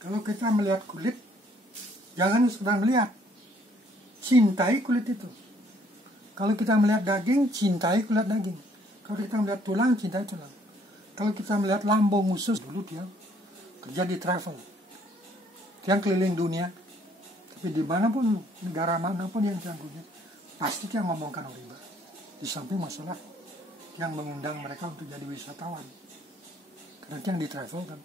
Kalau kita melihat kulit, jangan sekedar melihat, cintai kulit itu. Kalau kita melihat daging, cintai kulit daging. Kalau kita melihat tulang, cintai tulang. Kalau kita melihat lambung usus, dulu dia kerja di travel, dia keliling dunia. Tapi dimanapun, negara manapun yang dia kunjungi, pasti dia ngomongkan riba. Di samping masalah yang mengundang mereka untuk jadi wisatawan. Karena dia yang di travel kan,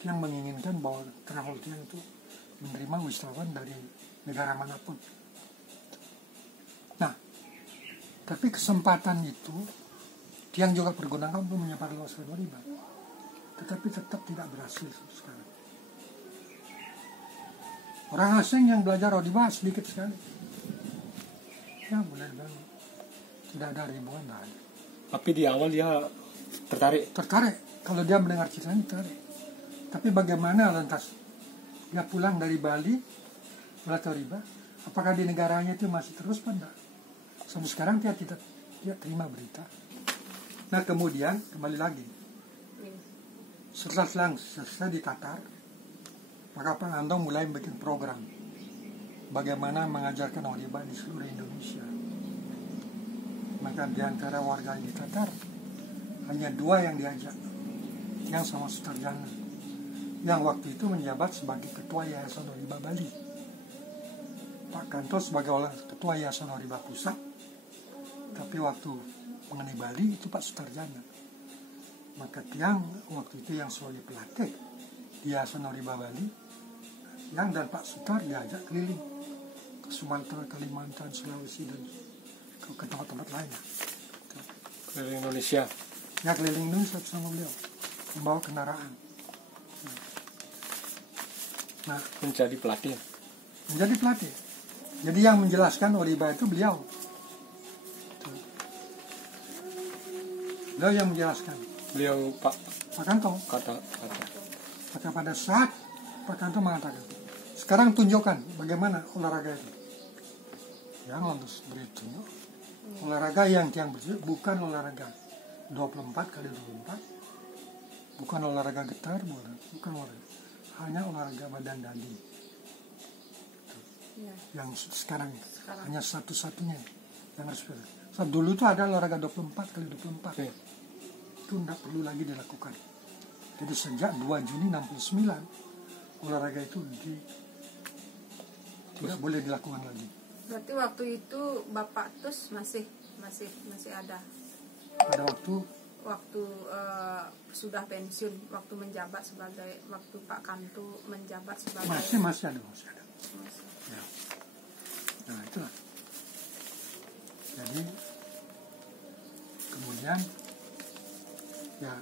yang menginginkan bahwa travel dia itu menerima wisatawan dari negara manapun. Nah, tapi kesempatan itu yang juga pergunakan untuk menyebarluaskan riba, tetapi tetap tidak berhasil sekarang. Orang asing yang belajar riba sedikit sekali. Ya boleh bilang tidak ada ribuan, tidak ada. Tapi di awal dia tertarik. Kalau dia mendengar ceritanya tertarik. Tapi bagaimana lantas dia pulang dari Bali belajar riba? Apakah di negaranya itu masih terus apa enggak? Sampai sekarang dia tidak terima berita. Nah kemudian kembali lagi, setelah selesai di Tatar, maka Pak Antong mulai bikin program bagaimana mengajarkan riba di seluruh Indonesia. Maka di antara warga di Tatar hanya 2 yang diajak, yang sama Sutarjana, yang waktu itu menjabat sebagai ketua Yayasan Riba Bali, Pak Kanto sebagai ketua Yayasan Riba Pusat. Tapi waktu mengenai Bali itu Pak Sutarjana. Maka Tiang waktu itu yang sebagai pelatih di Yayasan Riba Bali, yang dan Pak Sutar diajak keliling ke Sumatera, Kalimantan, Sulawesi, dan ke tempat-tempat lain. Keliling Indonesia. Ya keliling Indonesia bersama beliau, membawa kendaraan. Nah, menjadi pelatih. Jadi yang menjelaskan riba itu beliau. Beliau yang menjelaskan. Beliau Pak Kanto. Maka pada saat Pak Kanto mengatakan, sekarang tunjukkan bagaimana olahraga itu. Yang harus beri tunjuk. Olahraga yang bukan olahraga 24 kali 24, bukan olahraga getar, bukan olahraga, hanya olahraga badan daging. Yang sekarang hanya satu-satunya yang harus beri. Dulu itu ada olahraga 24 kali 24. Itu tidak perlu lagi dilakukan. Jadi sejak 2 Juni 69 olahraga itu tidak boleh dilakukan lagi. Berarti waktu itu Bapak Tus masih ada. Pada waktu sudah pensiun, waktu menjabat sebagai, waktu Pak Kanto menjabat sebagai, masih ada. Ya. Nah itulah. Jadi kemudian ya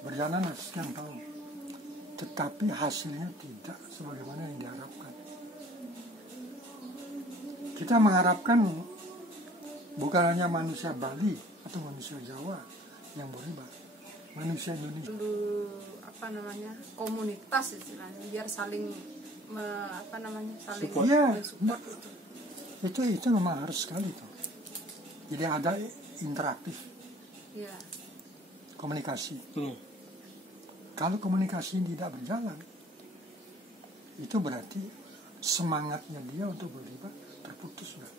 berjalan sekian tahun, tetapi hasilnya tidak sebagaimana yang diharapkan. Kita mengharapkan bukan hanya manusia Bali atau manusia Jawa yang beriba, manusia Indonesia. Dulu komunitas istilahnya, biar saling support. Ya, itu memang harus sekali tuh. Jadi ada interaktif, komunikasi. Kalau komunikasi tidak berjalan, itu berarti semangatnya dia untuk beriba terputus sudah.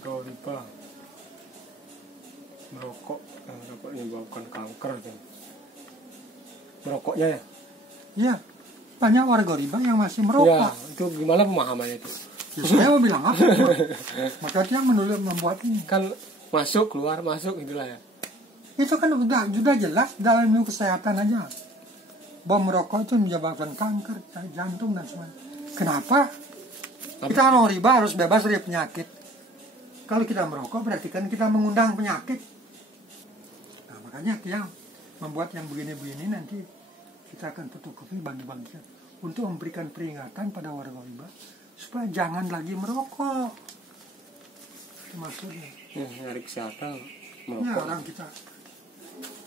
Kalau riba merokok menyebabkan kanker kan. Merokoknya ya? Iya, banyak warga riba yang masih merokok. Ya, itu gimana pemahamannya itu? Ya, saya mau bilang apa? Maka dia membuat ini. Kan masuk keluar itulah ya. Itu kan sudah jelas dalam ilmu kesehatan aja bahwa merokok itu menyebabkan kanker, jantung dan sebagainya. Kenapa? Kita mau riba harus bebas dari penyakit. Kalau kita merokok berarti kan kita mengundang penyakit. Nah, makanya dia membuat yang begini-begini nanti kita akan fotokopi bagi-bagikan untuk memberikan peringatan pada warga riba supaya jangan lagi merokok. Itu maksudnya. Nyari kesehatan merokok. Ya, orang kita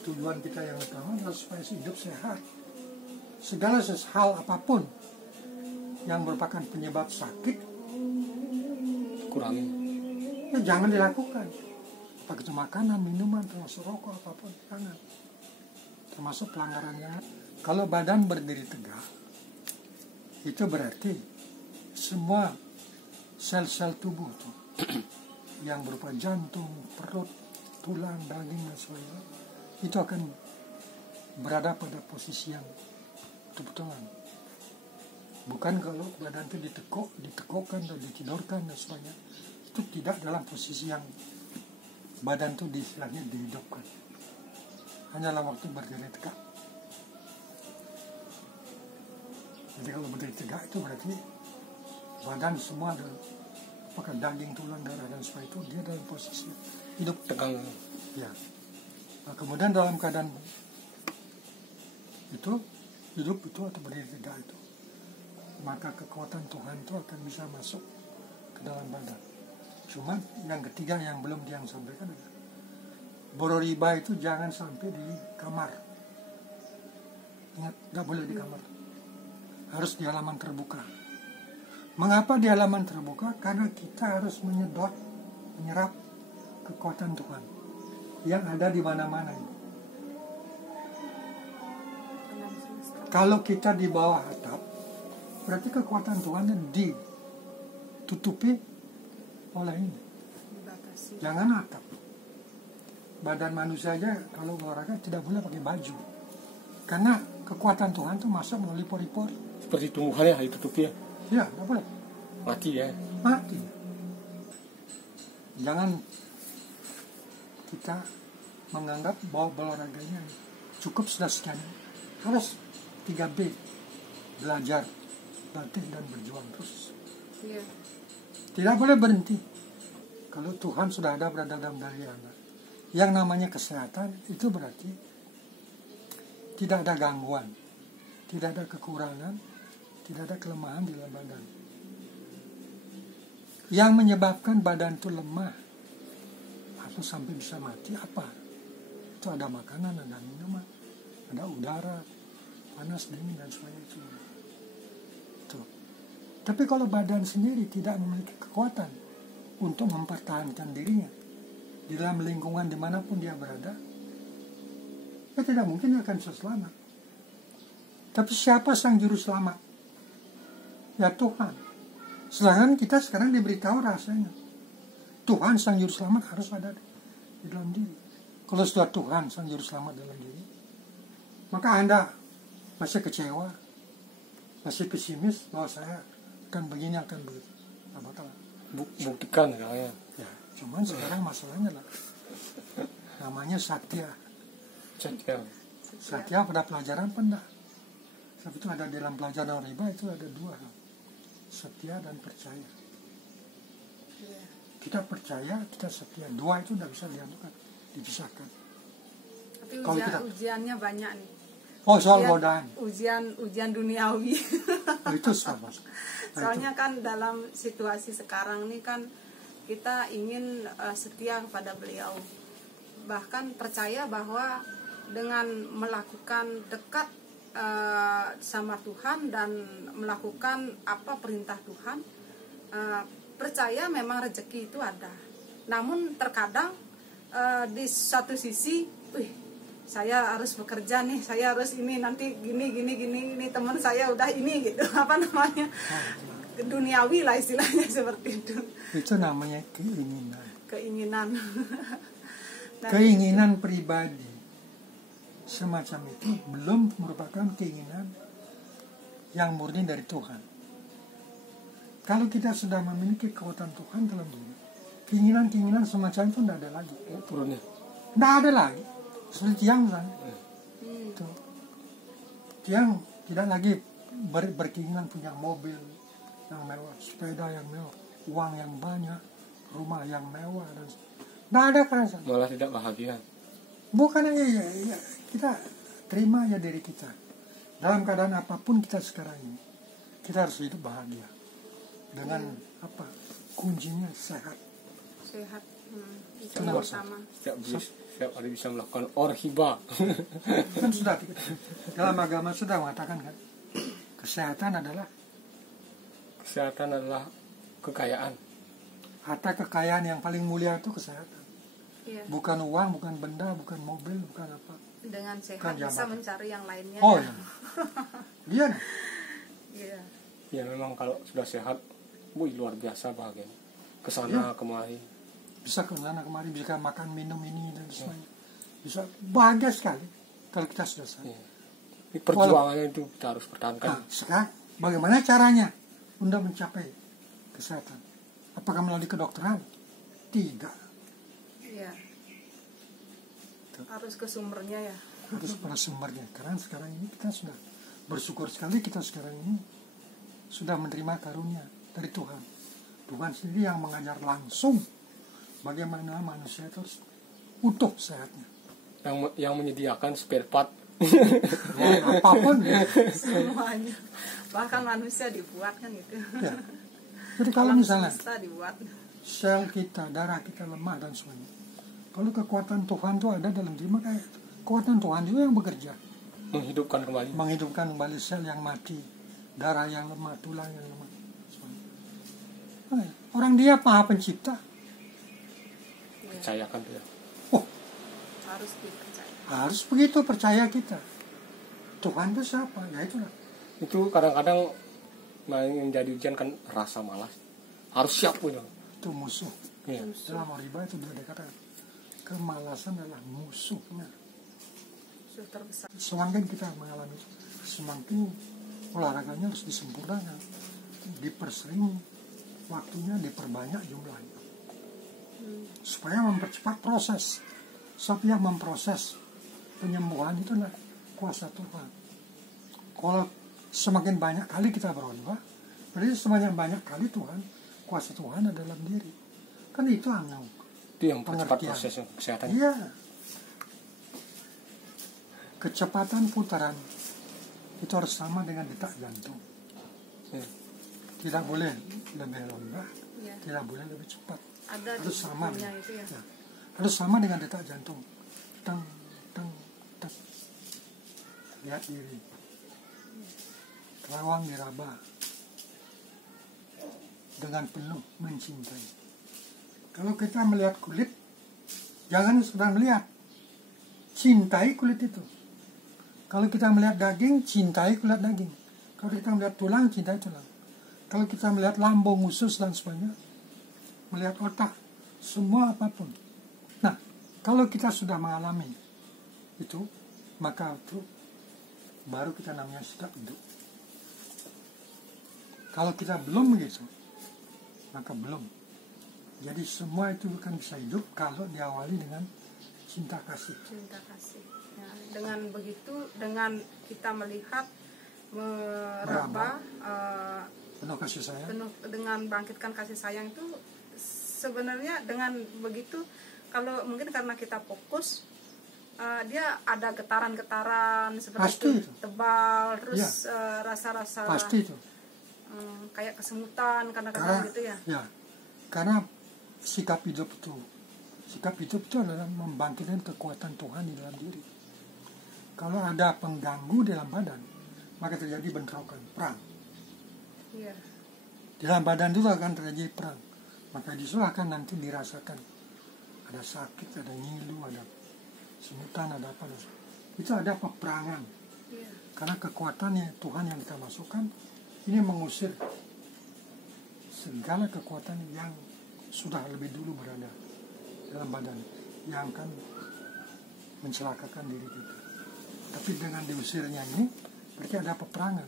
tujuan kita yang utama adalah supaya hidup sehat. Segala hal apapun yang merupakan penyebab sakit kurangi. Ya jangan dilakukan. Baik itu makanan, minuman, termasuk rokok, apapun, jangan. Termasuk pelanggaran yang. Kalau badan berdiri tegak, itu berarti semua sel-sel tubuh tuh, yang berupa jantung, perut, tulang, daging, dan sebagainya, itu akan berada pada posisi yang kebetulan. Bukan kalau badan itu ditekukkan dan ditidurkan dan sebagainya, itu tidak dalam posisi yang badan itu istilahnya dihidupkan. Hanya dalam waktu berdiri tegak. Jadi kalau berdiri tegak itu berarti badan semua ada, apakah daging, tulang, darah dan sebagainya, itu dia dalam posisi hidup tegang. Ya. Nah, kemudian dalam keadaan itu hidup itu atau berdiri tegak itu, maka kekuatan Tuhan itu akan bisa masuk ke dalam badan. Cuma yang ketiga yang belum dia sampaikan adalah bororiba itu jangan sampai di kamar. Ingat, nggak boleh di kamar. Harus di halaman terbuka. Mengapa di halaman terbuka? Karena kita harus menyerap kekuatan Tuhan yang ada di mana-mana ini. Kalau kita di bawah atap, berarti kekuatan Tuhan ditutupi oleh ini. Jangan atap. Badan manusia aja kalau olahraga tidak boleh pakai baju. Karena kekuatan Tuhan itu masuk melalui pori-pori. Seperti tumbuhan ya, ditutupi ya. Ya, nggak boleh. Mati ya. Mati. Jangan kita menganggap bahwa olahraganya cukup sudah sekian. Harus 3B. Belajar, latih, dan berjuang terus. Iya. Tidak boleh berhenti. Kalau Tuhan sudah ada berada dalam diri Anda. Yang namanya kesehatan itu berarti tidak ada gangguan, tidak ada kekurangan, tidak ada kelemahan di dalam badan. Yang menyebabkan badan itu lemah atau sampai bisa mati apa? Itu ada makanan, ada minuman, ada udara, panas, dingin, dan sebagainya itu. Tuh. Tapi kalau badan sendiri tidak memiliki kekuatan untuk mempertahankan dirinya di dalam lingkungan dimanapun dia berada, ya tidak mungkin dia akan bisa selamat. Tapi siapa sang juru selamat? Ya Tuhan. Sedangkan kita sekarang diberitahu rahasianya. Tuhan sang juru selamat harus ada di dalam diri. Kalau sudah Tuhan sang juru selamat dalam diri, maka Anda masih kecewa, masih pesimis bahwa saya akan begini, akan begitu. Nah, bakal buktikan ya. Ya, cuman sekarang masalahnya lah namanya satya. Satya pada pelajaran apa enggak? Sebab itu ada dalam pelajaran riba itu ada dua hal. Setia dan percaya. Kita percaya, kita setia. Dua itu tidak bisa dipisahkan. Tapi ujiannya banyak nih. Oh, soal godaan. Ujian duniawi. Oh, itu sama. Soalnya kan dalam situasi sekarang ini kan kita ingin setia kepada beliau. Bahkan percaya bahwa dengan melakukan dekat sama Tuhan dan melakukan apa perintah Tuhan, percaya memang rezeki itu ada. Namun terkadang di satu sisi, saya harus bekerja nih, saya harus ini nanti gini teman saya udah ini gitu, apa namanya, duniawi lah istilahnya seperti itu. Itu namanya keinginan. Keinginan pribadi semacam itu belum merupakan keinginan yang murni dari Tuhan. Kalau kita sudah memiliki kekuatan Tuhan dalam diri, keinginan semacam itu tidak ada lagi. Turunnya. Tidak ada lagi. Seperti Tiang misalnya. Tiang tidak lagi berkeinginan punya mobil yang mewah, sepeda yang mewah, uang yang banyak, rumah yang mewah, dan tidak ada kerasa. Malah tidak bahagia. Bukan ya, kita terima ya diri kita. Dalam keadaan apapun kita sekarang ini, kita harus hidup bahagia. Dengan apa? Kuncinya sehat. Sehat. Itu yang utama. Setiap hari bisa melakukan orhiba. Kan sudah dalam agama sudah mengatakan kan, kesehatan adalah kekayaan. Harta kekayaan yang paling mulia itu kesehatan. Iya. Bukan uang, bukan benda, bukan mobil, bukan apa. Dengan sehat Bukan bisa jabatan. mencari yang lainnya. Oh ya. ya. Iya. Iya. Ya memang kalau sudah sehat, luar biasa bahagia. Kesana Iya. kemari. Bisa ke sana kemari, bisa makan minum ini dan semuanya. Bisa bahagia sekali kalau kita sudah sehat. Ya. Ini perjuangannya itu kita harus pertahankan. Nah, sekarang bagaimana caranya untuk mencapai kesehatan? Apakah melalui kedokteran? Tidak. Iya. Harus ke sumbernya ya. Harus pada sumbernya. Karena sekarang ini kita sudah bersyukur sekali, kita sekarang ini sudah menerima karunia dari Tuhan. Tuhan sendiri yang mengajar langsung bagaimana manusia itu harus utuh sehatnya. Yang menyediakan spare part. Ya, apapun ya. Semuanya. Bahkan manusia dibuat kan itu. Ya. Jadi kalau Alam misalnya semesta dibuat. sel kita, darah kita lemah dan semuanya, kalau kekuatan Tuhan itu ada dalam diri, maka kekuatan Tuhan itu yang bekerja Menghidupkan kembali. menghidupkan kembali sel yang mati, darah yang lemah, tulang yang lemah. Orang dia Maha Pencipta. Ya, Percayakan dia. harus dipercaya. Harus begitu percaya kita. Tuhan itu siapa? Ya itulah. Itu kadang-kadang menjadi ujian kan rasa malas. Harus siap gitu. Itu musuh. Iya. Dalam riba itu sudah dikatakan kemalasan adalah musuhnya. Musuh terbesar. Semakin kita mengalami itu, semakin olahraganya harus disempurnakan, dipersering waktunya, diperbanyak jumlahnya, supaya mempercepat proses. Sebab yang memproses penyembuhan itu adalah kuasa Tuhan. Kalau semakin banyak kali kita berubah, berarti semakin banyak kali kuasa Tuhan ada dalam diri. Kan itu hanya Itu yang percepat pengertian. proses kesehatan. Iya. Kecepatan putaran itu harus sama dengan detak jantung. Ya. Tidak boleh lebih lambat, Ya. tidak boleh lebih cepat. Ada Harus sama bukunya dengan, itu ya. ya. Harus sama dengan detak jantung. Teng, teng, teng. Lihat diri. Kerawang diraba dengan penuh mencintai. Kalau kita melihat kulit, jangan sekedar melihat, cintai kulit itu. Kalau kita melihat daging, cintai kulit daging. Kalau kita melihat tulang, cintai tulang. Kalau kita melihat lambung, usus dan sebagainya, melihat otak, semua apapun. Nah, kalau kita sudah mengalami itu, maka itu baru kita namanya sikap hidup. Kalau kita belum begitu, maka belum. Jadi semua itu bukan bisa hidup kalau diawali dengan cinta kasih. Cinta kasih. Ya, dengan begitu, dengan kita melihat meraba Penuh kasih sayang. penuh dengan bangkitkan kasih sayang itu sebenarnya dengan begitu, kalau mungkin karena kita fokus, dia ada getaran-getaran seperti Pasti itu, itu. tebal, terus rasa-rasa Pasti itu. kayak kesemutan kadang-kadang gitu ya. Ya, karena sikap hidup itu adalah membangkitkan kekuatan Tuhan di dalam diri. Kalau ada pengganggu dalam badan, maka terjadi bentrokan, perang. Iya. Di dalam badan itu akan terjadi perang. Maka disitu akan nanti dirasakan ada sakit, ada ngilu, ada semutan, ada apa. Itu ada peperangan. Iya. Karena kekuatannya Tuhan yang kita masukkan ini mengusir segala kekuatan yang sudah lebih dulu berada dalam badan yang akan mencelakakan diri kita. Tapi dengan diusirnya ini berarti ada peperangan.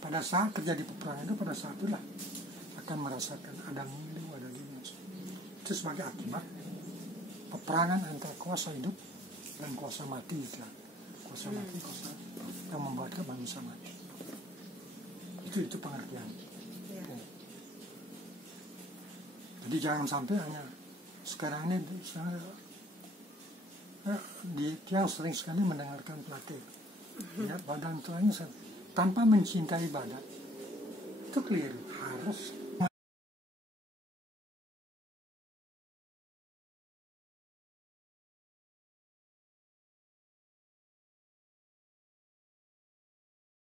Pada saat terjadi peperangan itu, pada saat itulah akan merasakan ada ngilu, ada gini. Itu sebagai akibat peperangan antara kuasa hidup dan kuasa mati. Kuasa mati, kuasa yang membuat manusia mati. Itu pengertian. Iya. Jadi jangan sampai hanya sekarang ini yang sering sekali mendengarkan pelatih ya badan tuanya tanpa mencintai badan, itu keliru. Harus